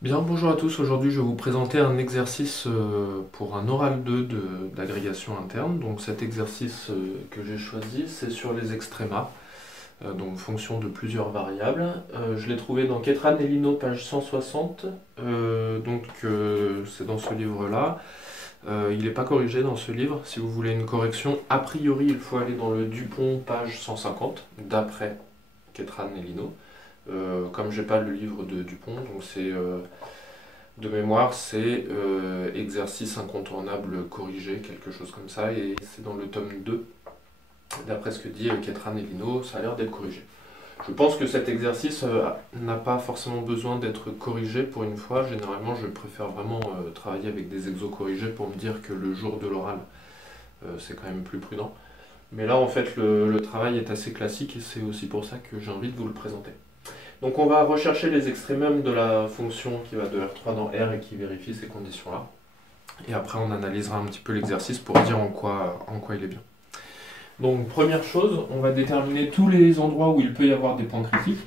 Bien, bonjour à tous. Aujourd'hui, je vais vous présenter un exercice pour un oral 2 d'agrégation interne. Donc cet exercice que j'ai choisi, c'est sur les extrémas, donc fonction de plusieurs variables. Je l'ai trouvé dans Ketran et Lino, page 160. C'est dans ce livre-là. Il n'est pas corrigé dans ce livre. Si vous voulez une correction, a priori, il faut aller dans le Dupont, page 150, d'après Ketran et Lino. Comme j'ai pas le livre de Dupont, donc c'est de mémoire, c'est exercice incontournable corrigé, quelque chose comme ça, et c'est dans le tome 2. D'après ce que dit Ketran et Lino, ça a l'air d'être corrigé. Je pense que cet exercice n'a pas forcément besoin d'être corrigé pour une fois. Généralement, je préfère vraiment travailler avec des exos corrigés pour me dire que le jour de l'oral, c'est quand même plus prudent. Mais là, en fait, le travail est assez classique et c'est aussi pour ça que j'ai envie de vous le présenter. Donc on va rechercher les extrémums de la fonction qui va de R3 dans R et qui vérifie ces conditions-là. Et après on analysera un petit peu l'exercice pour dire en quoi il est bien. Donc première chose, on va déterminer tous les endroits où il peut y avoir des points critiques.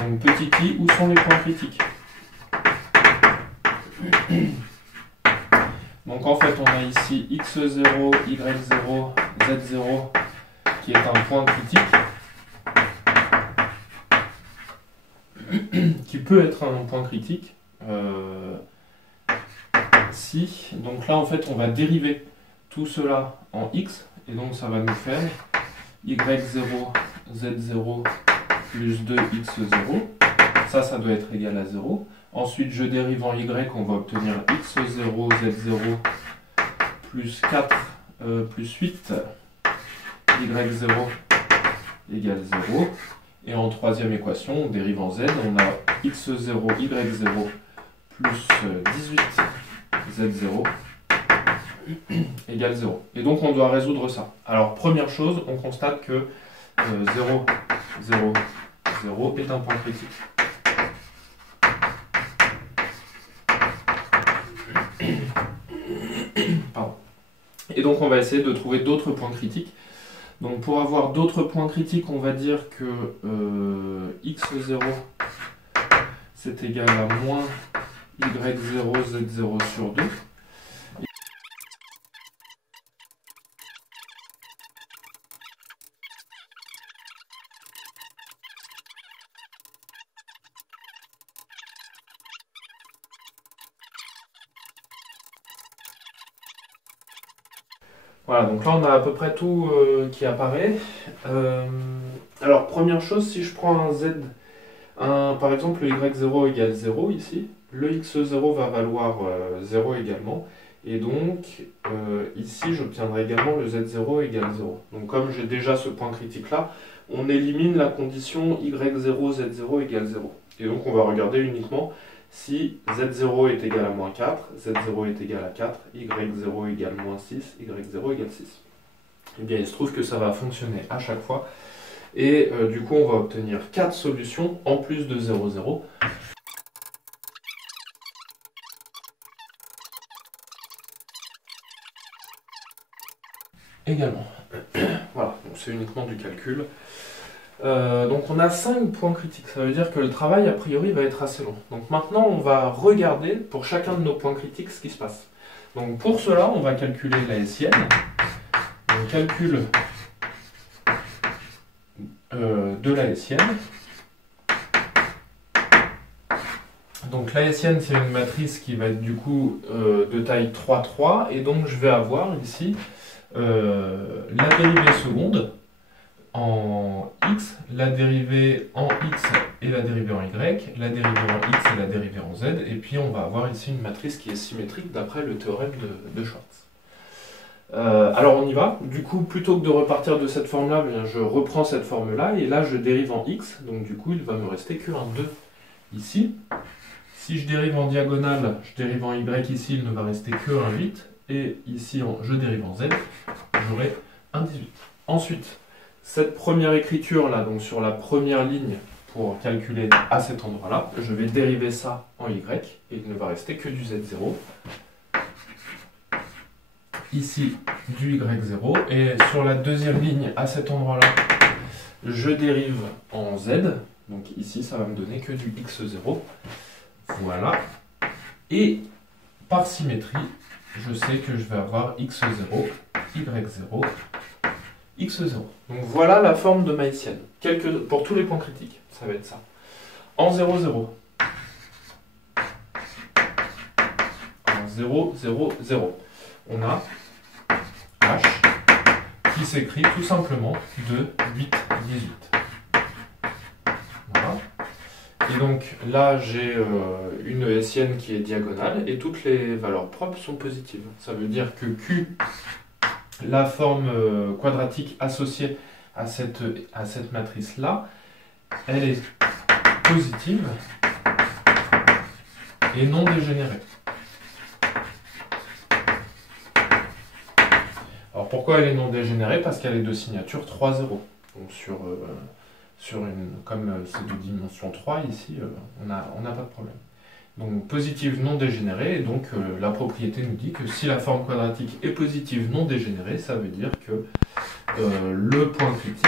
Donc petit i, où sont les points critiques? Donc en fait on a ici x0, y0, z0 qui est un point critique. Qui peut être un point critique si, donc là en fait on va dériver tout cela en x et donc ça va nous faire y0 z0 plus 2x0, ça doit être égal à 0. Ensuite je dérive en y, on va obtenir x0 z0 plus 4 plus 8 y0 égale 0. Et en troisième équation, on dérive en z, on a x0, y0 plus 18 z0 égale 0. Et donc on doit résoudre ça. Alors première chose, on constate que 0, 0, 0 est un point critique. Pardon. Et donc on va essayer de trouver d'autres points critiques. Donc pour avoir d'autres points critiques, on va dire que x0 c'est égal à moins y0 z0 sur 2. Voilà, donc là on a à peu près tout qui apparaît. Alors première chose, si je prends un z, par exemple le y0 égale 0 ici, le x0 va valoir 0 également, et donc ici j'obtiendrai également le z0 égale 0. Donc comme j'ai déjà ce point critique là, on élimine la condition y0 z0 égale 0. Et donc on va regarder uniquement si z0 est égal à moins 4, z0 est égal à 4, y0 égale moins 6, y0 égale 6. Et bien il se trouve que ça va fonctionner à chaque fois. Et du coup on va obtenir 4 solutions en plus de 0, 0. Également. Voilà, donc c'est uniquement du calcul. Donc on a 5 points critiques, ça veut dire que le travail a priori va être assez long. Donc maintenant on va regarder pour chacun de nos points critiques ce qui se passe. Donc pour cela on va calculer la hessienne. On calcule de la hessienne. Donc la hessienne c'est une matrice qui va être du coup de taille 3, 3 et donc je vais avoir ici la dérivée seconde en x, la dérivée en x et la dérivée en y, la dérivée en x et la dérivée en z, et puis on va avoir ici une matrice qui est symétrique d'après le théorème de Schwartz. Alors on y va, du coup plutôt que de repartir de cette forme-là, je reprends cette forme-là, et là je dérive en x, donc du coup il va me rester que un 2 ici. Si je dérive en diagonale, je dérive en y ici, il ne va rester que un 8, et ici je dérive en z, j'aurai un 18. Ensuite, cette première écriture là, donc sur la première ligne pour calculer à cet endroit-là, je vais dériver ça en y et il ne va rester que du z0. Ici du y0 et sur la deuxième ligne à cet endroit-là, je dérive en z. Donc ici ça va me donner que du x0. Voilà. Et par symétrie, je sais que je vais avoir x0, y0, x0. Donc voilà la forme de Maïssienne. Pour tous les points critiques, ça va être ça. En 0, 0. En 0, 0, 0. On a H qui s'écrit tout simplement de 8, 18. Voilà. Et donc là, j'ai une hessienne qui est diagonale et toutes les valeurs propres sont positives. Ça veut dire que Q, la forme quadratique associée à cette matrice-là, elle est positive et non dégénérée. Alors pourquoi elle est non dégénérée? Parce qu'elle est de signature 3, 0. Donc comme c'est de dimension 3 ici, on n'a pas de problème. Donc positive non dégénérée, et donc la propriété nous dit que si la forme quadratique est positive non dégénérée, ça veut dire que le point critique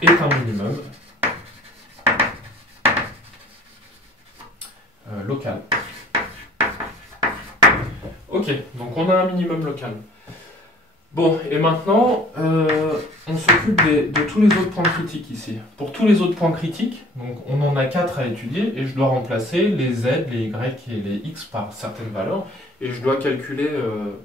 est un minimum local. Ok, donc on a un minimum local. Bon, et maintenant, on s'occupe de tous les autres points critiques ici. Pour tous les autres points critiques, donc on en a 4 à étudier, et je dois remplacer les z, les y et les x par certaines valeurs, et je dois calculer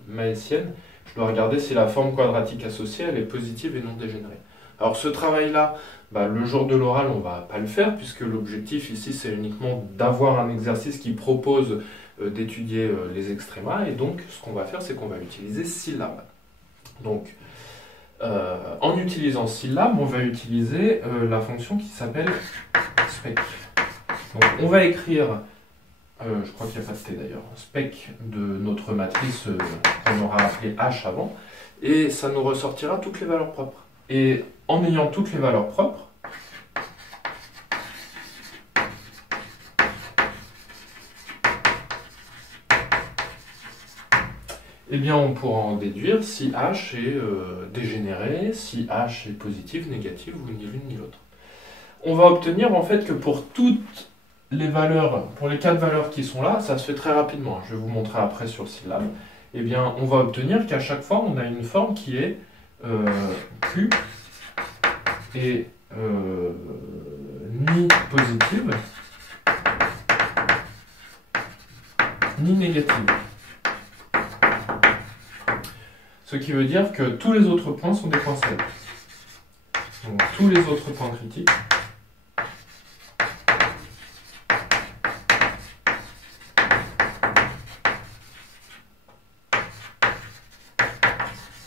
ma hessienne. Je dois regarder si la forme quadratique associée, elle est positive et non dégénérée. Alors ce travail-là, le jour de l'oral, on ne va pas le faire, puisque l'objectif ici, c'est uniquement d'avoir un exercice qui propose d'étudier les extrémas, et donc ce qu'on va faire, c'est qu'on va utiliser syllabe. Donc, en utilisant syllabe, on va utiliser la fonction qui s'appelle spec. Donc, on va écrire, je crois qu'il n'y a pas de t d'ailleurs, spec de notre matrice qu'on aura appelée H avant, et ça nous ressortira toutes les valeurs propres. Et en ayant toutes les valeurs propres, eh bien, on pourra en déduire si H est dégénéré, si H est positif, négatif, ou ni l'une ni l'autre. On va obtenir en fait que pour toutes les valeurs, pour les 4 valeurs qui sont là, ça se fait très rapidement, je vais vous montrer après sur syllabe, eh bien, on va obtenir qu'à chaque fois, on a une forme qui est Q et ni positive, ni négative. Ce qui veut dire que tous les autres points sont des points célèbres. Donc tous les autres points critiques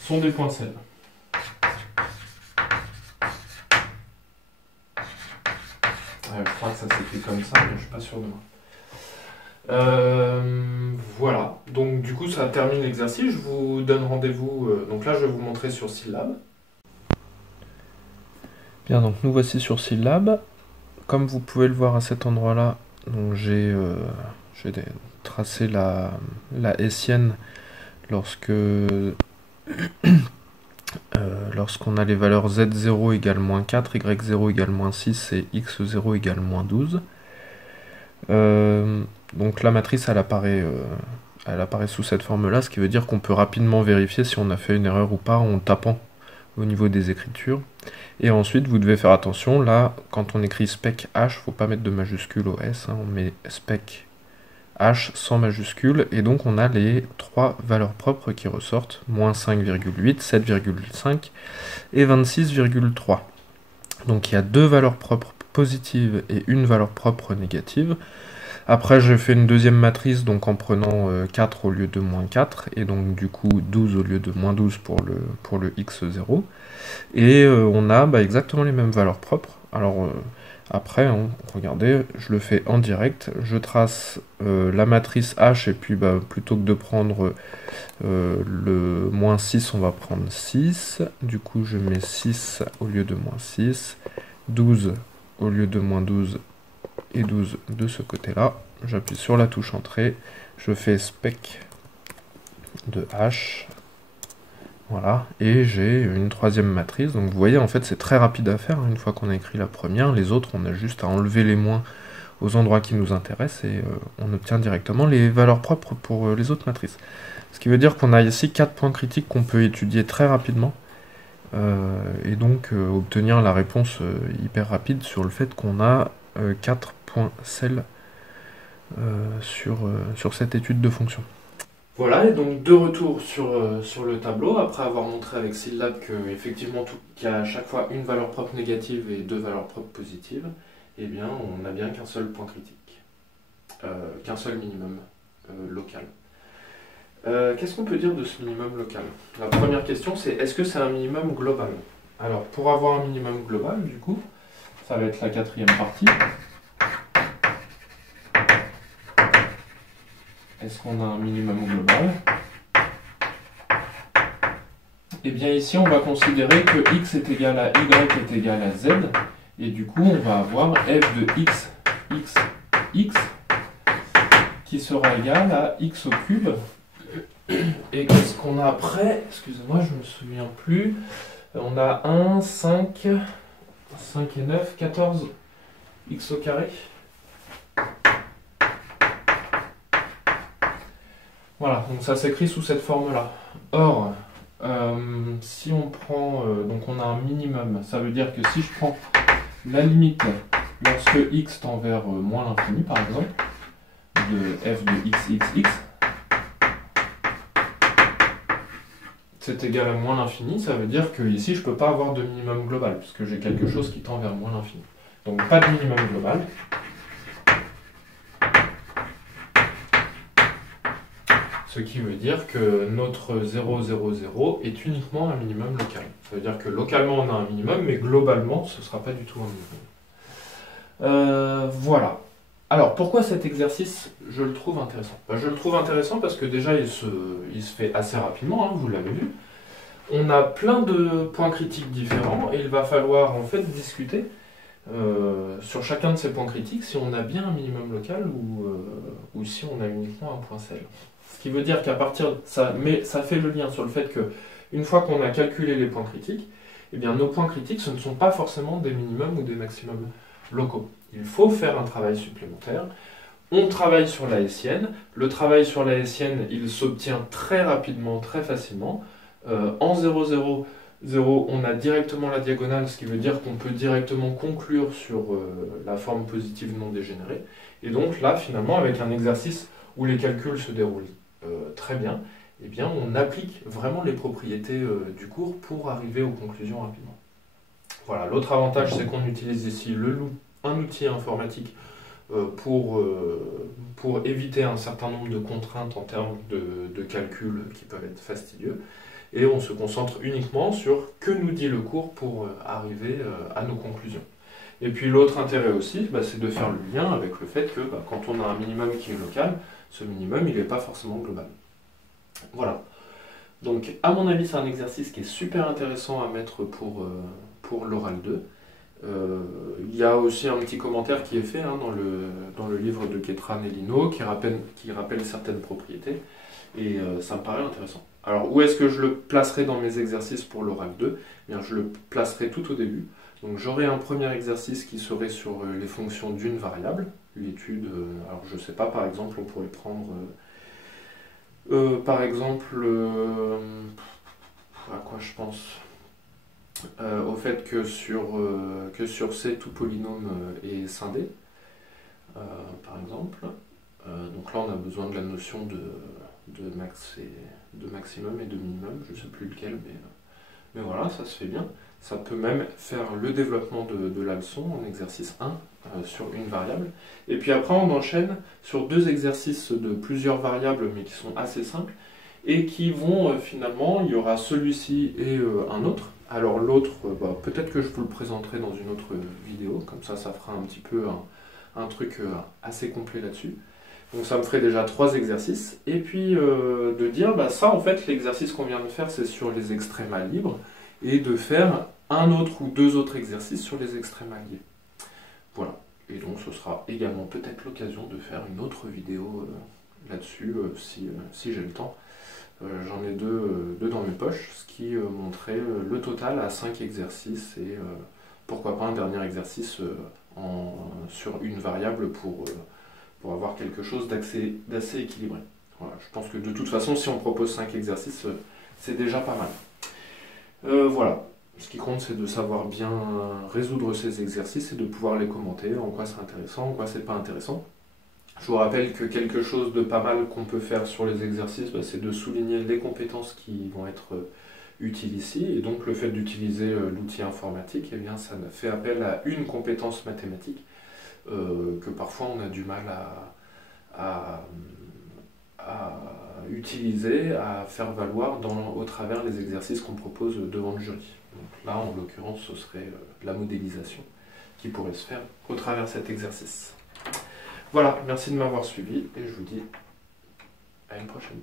sont des points célèbres. Je crois que ça s'écrit comme ça, mais je ne suis pas sûr de moi. Voilà, donc du coup ça termine l'exercice, je vous donne rendez-vous, donc là je vais vous montrer sur syllabe. Bien, donc nous voici sur syllabe. Comme vous pouvez le voir à cet endroit-là, j'ai tracé la hessienne lorsqu'on a les valeurs z0 égale moins 4, y0 égale moins 6 et x0 égale moins 12. Donc la matrice elle apparaît sous cette forme-là, ce qui veut dire qu'on peut rapidement vérifier si on a fait une erreur ou pas en tapant au niveau des écritures. Et ensuite vous devez faire attention, là quand on écrit spec h, faut pas mettre de majuscule au s, on met spec h sans majuscule, et donc on a les 3 valeurs propres qui ressortent, moins 5,8, 7,5 et 26,3. Donc il y a 2 valeurs propres positives et une valeur propre négative. Après j'ai fait une deuxième matrice, donc en prenant 4 au lieu de moins 4, et donc du coup 12 au lieu de moins 12 pour le x0. Et on a exactement les mêmes valeurs propres. Alors après, regardez, je le fais en direct, je trace la matrice H, et puis plutôt que de prendre le moins 6, on va prendre 6. Du coup je mets 6 au lieu de moins 6, 12 au lieu de moins 12, et 12 de ce côté-là. J'appuie sur la touche entrée, je fais spec de H, voilà, et j'ai une troisième matrice. Donc vous voyez, en fait c'est très rapide à faire, une fois qu'on a écrit la première. Les autres, on a juste à enlever les moins aux endroits qui nous intéressent et on obtient directement les valeurs propres pour les autres matrices. Ce qui veut dire qu'on a ici 4 points critiques qu'on peut étudier très rapidement et donc obtenir la réponse hyper rapide sur le fait qu'on a 4 points sel sur cette étude de fonction. Voilà, et donc de retour sur le tableau, après avoir montré avec Syllab qu'effectivement qu'il y a à chaque fois une valeur propre négative et 2 valeurs propres positives, eh bien on n'a bien qu'un seul point critique, qu'un seul minimum local. Qu'est-ce qu'on peut dire de ce minimum local? La première question c'est est-ce que c'est un minimum global? Alors pour avoir un minimum global, du coup, ça va être la 4e partie. Est-ce qu'on a un minimum global? Et bien ici, on va considérer que x est égal à y est égal à z. Et du coup, on va avoir f de x, x, x, qui sera égal à x au cube. Et qu'est-ce qu'on a après? Excusez-moi, je ne me souviens plus. On a 1, 5 et 9, 14 x au carré. Voilà, donc ça s'écrit sous cette forme-là. Or, si on prend, donc on a un minimum, ça veut dire que si je prends la limite lorsque x tend vers moins l'infini, par exemple, de f de x, x, x, c'est égal à moins l'infini, ça veut dire que ici je ne peux pas avoir de minimum global, puisque j'ai quelque chose qui tend vers moins l'infini. Donc pas de minimum global. Ce qui veut dire que notre 0, 0, 0 est uniquement un minimum local. Ça veut dire que localement on a un minimum, mais globalement ce ne sera pas du tout un minimum. Voilà. Alors pourquoi cet exercice je le trouve intéressant? Je le trouve intéressant parce que déjà il se fait assez rapidement, hein, vous l'avez vu. On a plein de points critiques différents et il va falloir en fait discuter sur chacun de ces points critiques si on a bien un minimum local ou si on a uniquement un point sel. Ce qui veut dire qu'à partir de ça, mais ça fait le lien sur le fait que une fois qu'on a calculé les points critiques, eh bien nos points critiques ce ne sont pas forcément des minimums ou des maximums locaux. Il faut faire un travail supplémentaire. On travaille sur la hessienne. Le travail sur la hessienne, il s'obtient très rapidement, très facilement. En 0, 0, 0, on a directement la diagonale, ce qui veut dire qu'on peut directement conclure sur la forme positive non dégénérée. Et donc là, finalement, avec un exercice où les calculs se déroulent très bien, eh bien, on applique vraiment les propriétés du cours pour arriver aux conclusions rapidement. Voilà, l'autre avantage, c'est qu'on utilise ici un outil informatique pour éviter un certain nombre de contraintes en termes de calculs qui peuvent être fastidieux. Et on se concentre uniquement sur que nous dit le cours pour arriver à nos conclusions. Et puis l'autre intérêt aussi, c'est de faire le lien avec le fait que quand on a un minimum qui est local, ce minimum il n'est pas forcément global. Voilà. Donc à mon avis c'est un exercice qui est super intéressant à mettre pour l'oral 2. Il y a aussi un petit commentaire qui est fait dans le livre de Ketran et Lino qui rappelle certaines propriétés et ça me paraît intéressant. Alors où est-ce que je le placerai dans mes exercices pour l'oral 2? Eh bien, je le placerai tout au début. Donc j'aurai un premier exercice qui serait sur les fonctions d'une variable, l'étude, alors je ne sais pas, par exemple on pourrait prendre par exemple à quoi je pense au fait que sur C tout polynôme est scindé par exemple. Donc là on a besoin de la notion de maximum et de minimum, je ne sais plus lequel, mais voilà, ça se fait bien. Ça peut même faire le développement de la leçon en exercice 1 sur une variable. Et puis après on enchaîne sur 2 exercices de plusieurs variables mais qui sont assez simples et qui vont finalement, il y aura celui-ci et un autre. Alors l'autre, peut-être que je vous le présenterai dans une autre vidéo, comme ça fera un petit peu un truc assez complet là-dessus. Donc ça me ferait déjà 3 exercices. Et puis de dire, ça en fait l'exercice qu'on vient de faire c'est sur les extrémas libres et de faire un autre ou 2 autres exercices sur les extrémas liés. Voilà. Et donc ce sera également peut-être l'occasion de faire une autre vidéo là-dessus si j'ai le temps. J'en ai 2 dans mes poches, ce qui montrait le total à 5 exercices et pourquoi pas un dernier exercice sur une variable pour avoir quelque chose d'assez équilibré. Voilà, je pense que de toute façon, si on propose 5 exercices, c'est déjà pas mal. Voilà, ce qui compte, c'est de savoir bien résoudre ces exercices et de pouvoir les commenter, en quoi c'est intéressant, en quoi c'est pas intéressant. Je vous rappelle que quelque chose de pas mal qu'on peut faire sur les exercices, c'est de souligner les compétences qui vont être utiles ici. Et donc le fait d'utiliser l'outil informatique, eh bien, ça fait appel à une compétence mathématique que parfois on a du mal à utiliser, à faire valoir au travers des exercices qu'on propose devant le jury. Donc là, en l'occurrence, ce serait la modélisation qui pourrait se faire au travers de cet exercice. Voilà, merci de m'avoir suivi et je vous dis à une prochaine.